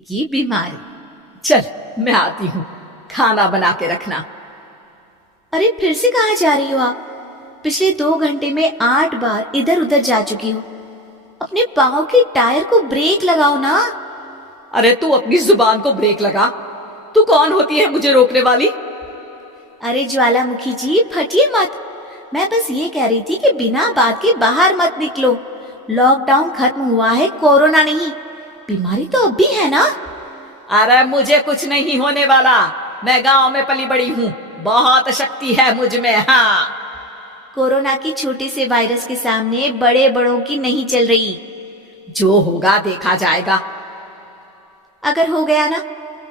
की बीमारी। चल मैं आती हूँ, खाना बना के रखना। अरे फिर से कहाँ जा रही हो आप? पिछले 2 घंटे में 8 बार इधर उधर जा चुकी हो। अपने पाँव के टायर को ब्रेक लगाओ ना। अरे तू अपनी जुबान को ब्रेक लगा। तू कौन होती है मुझे रोकने वाली? अरे ज्वालामुखी जी फटिए मत। मैं बस ये कह रही थी कि बिना बात के बाहर मत निकलो। लॉकडाउन खत्म हुआ है, कोरोना नहीं। बीमारी तो अब भी है ना। अरे मुझे कुछ नहीं होने वाला। मैं गांव में पली बड़ी हूँ, बहुत शक्ति है मुझ में। हाँ, कोरोना की छोटे से वायरस के सामने बड़े बड़ों की नहीं चल रही। जो होगा देखा जाएगा। अगर हो गया ना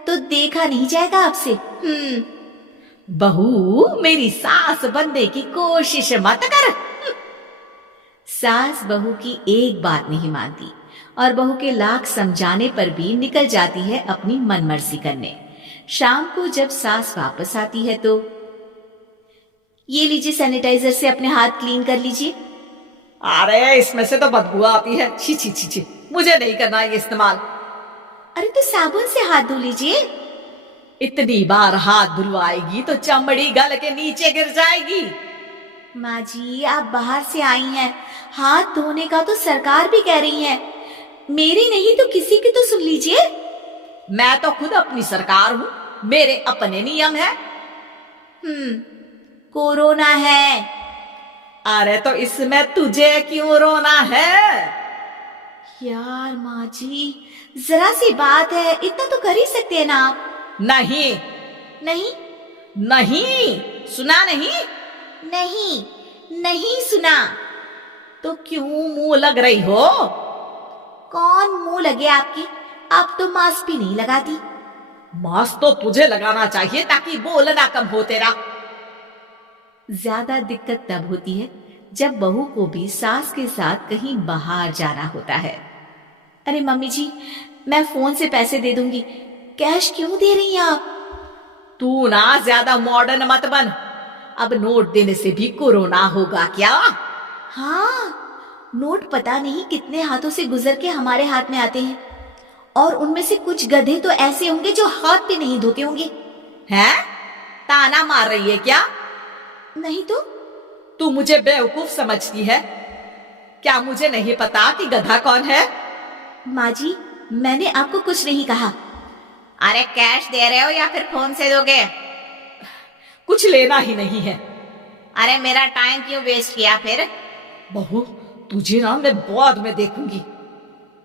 तो देखा नहीं जाएगा आपसे। बहू, मेरी सास बनने की कोशिश मत कर। सास बहू की एक बात नहीं मानती और बहू के लाख समझाने पर भी निकल जाती है अपनी मनमर्जी करने। शाम को जब सास वापस आती है तो ये लीजिए, सैनिटाइजर से अपने हाथ क्लीन कर लीजिए। अरे इसमें से तो बदबू आती है। छी छी छी छी, मुझे नहीं करना ये इस्तेमाल। अरे तो साबुन से हाथ धो लीजिए। इतनी बार हाथ धुलवाएगी तो चमड़ी गल के नीचे गिर जाएगी। माँ जी आप बाहर से आई हैं, हाथ धोने का तो सरकार भी कह रही है। मेरी नहीं तो किसी की तो सुन लीजिए। मैं तो खुद अपनी सरकार हूँ, मेरे अपने नियम है। कोरोना है। अरे तो इसमें तुझे क्यों रोना है? यार माँ जी, जरा सी बात है, इतना तो कर ही सकते हैं ना आप। नहीं नहीं नहीं, सुना नहीं? नहीं नहीं सुना। तो क्यों मुंह लग रही हो? कौन मुंह लगे आपकी? आप तो मास्क भी नहीं लगाती। मास्क तो तुझे लगाना चाहिए ताकि बोलना कम हो तेरा। ज्यादा दिक्कत तब होती है जब बहू को भी सास के साथ कहीं बाहर जाना होता है। अरे मम्मी जी, मैं फोन से पैसे दे दूंगी, कैश क्यों दे रही हैं आप? तू ना ज्यादा मॉडर्न मत बन। अब नोट देने से भी कोरोना होगा क्या? हाँ, नोट पता नहीं कितने हाथों से गुजर के हमारे हाथ में आते हैं, और उनमें से कुछ गधे तो ऐसे होंगे जो हाथ भी नहीं धोते होंगे। हैं? ताना मार रही है क्या? नहीं तो। तू मुझे बेवकूफ समझती है क्या? मुझे नहीं पता कि गधा कौन है? माँ जी, मैंने आपको कुछ नहीं कहा। अरे कैश दे रहे हो या फिर फोन से दोगे? कुछ लेना ही नहीं है। अरे मेरा टाइम क्यों वेस्ट किया फिर? बहू, तुझे ना मैं बाद में देखूंगी।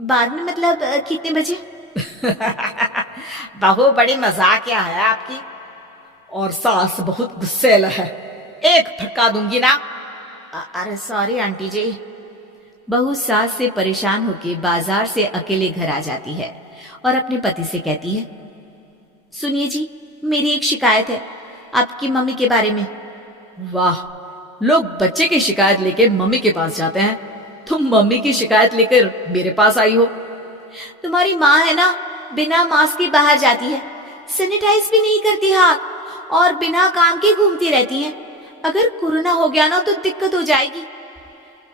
बाद में मतलब कितने बजे? बहू बड़ी मजाकिया है आपकी। और सास बहुत गुस्सेल है, एक फटका दूंगी ना। अरे सॉरी आंटी जी। बहू सास से परेशान होकर बाजार से अकेले घर आ जाती है और अपने पति से कहती है, सुनिए जी, मेरी एक शिकायत है आपकी मम्मी के बारे में। वाह, लोग बच्चे की शिकायत लेके मम्मी के पास जाते हैं, तुम मम्मी की शिकायत लेकर मेरे पास आई हो। तुम्हारी माँ है ना, बिना मास्क के बाहर जाती है, सैनिटाइज भी नहीं करती हाथ, और बिना काम के घूमती रहती है। अगर कोरोना हो गया ना तो दिक्कत हो जाएगी।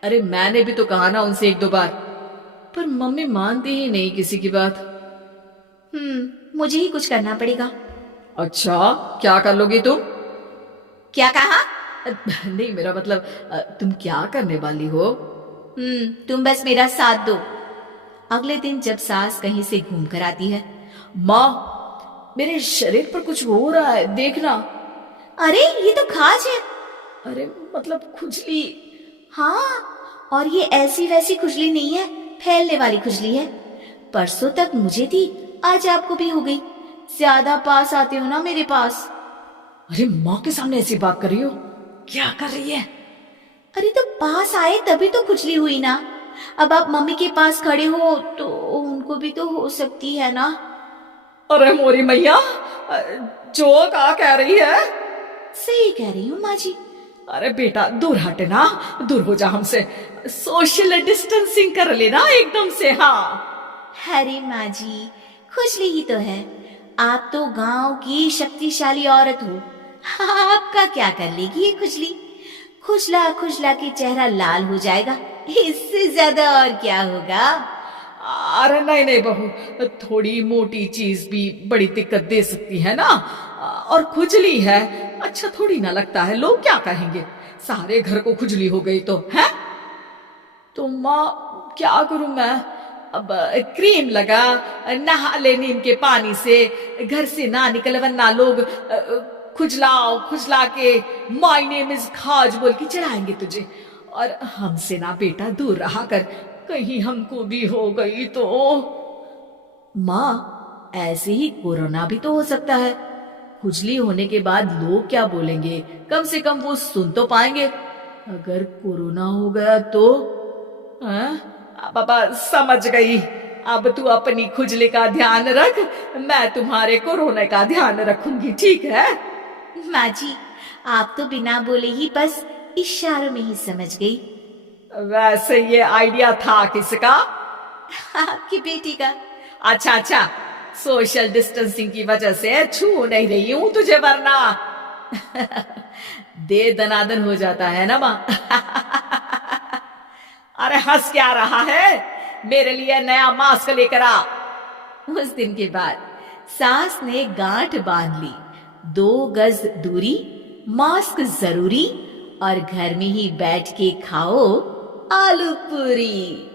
अरे मैंने भी तो कहा ना उनसे 1-2 बार, पर मम्मी मानती ही नहीं किसी की बात। मुझे ही कुछ करना पड़ेगा। अच्छा, क्या कर लोगी तुम? क्या कहा? नहीं, मेरा मतलब तुम क्या करने वाली हो? तुम बस मेरा साथ दो। अगले दिन जब सास कहीं से घूम कर आती है, माँ, मेरे शरीर पर कुछ हो रहा है, देखना। अरे ये तो खाज है। अरे मतलब खुजली। हाँ, और ये ऐसी वैसी खुजली नहीं है, फैलने वाली खुजली है। परसों तक मुझे थी, आज आपको भी हो गई। ज्यादा पास आते हो ना मेरे पास। अरे माँ के सामने ऐसी बात कर रही हो? क्या कर रही है? अरे तो पास आए तभी तो खुजली हुई ना। अब आप मम्मी के पास खड़े हो तो उनको भी तो हो सकती है ना। अरे मोरी मैया, जो क्या कह रही है? सही कह रही हूँ माँ जी। अरे बेटा दूर हटे ना, दूर हो जा हमसे। सोशल डिस्टेंसिंग कर लेना एकदम से। हाँ। अरे माँ जी, खुजली ही तो है। आप तो गांव की शक्तिशाली औरत हो, आपका क्या कर लेगी ये खुजली? खुजला खुजला के चेहरा लाल हो जाएगा, इससे ज्यादा और क्या होगा? अरे नहीं नहीं बहू, थोड़ी मोटी चीज भी बड़ी दिक्कत दे सकती है ना, और खुजली है, अच्छा थोड़ी ना लगता है, लोग क्या कहेंगे, सारे घर को खुजली हो गई तो है। तो माँ क्या करूं मैं, अब क्रीम लगा, नहा ले नीम के पानी से, घर से ना निकल वरना लोग खुजला के माय नेम इज खाज बोल के चढ़ाएंगे तुझे, और हमसे ना बेटा दूर रहा कर, कहीं हमको भी हो गई तो। माँ ऐसे ही कोरोना भी तो हो सकता है, खुजली होने के बाद लोग क्या बोलेंगे, कम से कम वो सुन तो पाएंगे। अगर कोरोना हो गया तो बाबा समझ गई, अब तू अपनी खुजली का ध्यान रख, मैं तुम्हारे कोरोना का ध्यान रखूंगी, ठीक है। माँ जी आप तो बिना बोले ही बस इशारों में ही समझ गई। वैसे ये आइडिया था किसका? आपकी बेटी का। अच्छा, सोशल डिस्टेंसिंग की वजह से छू नहीं रही हूं तुझे वरना दे दनादन हो जाता है ना माँ। अरे हंस क्या रहा है, मेरे लिए नया मास्क लेकर आ। उस दिन के बाद सास ने गांठ बांध ली, 2 गज दूरी, मास्क जरूरी, और घर में ही बैठ के खाओ आलू पूरी।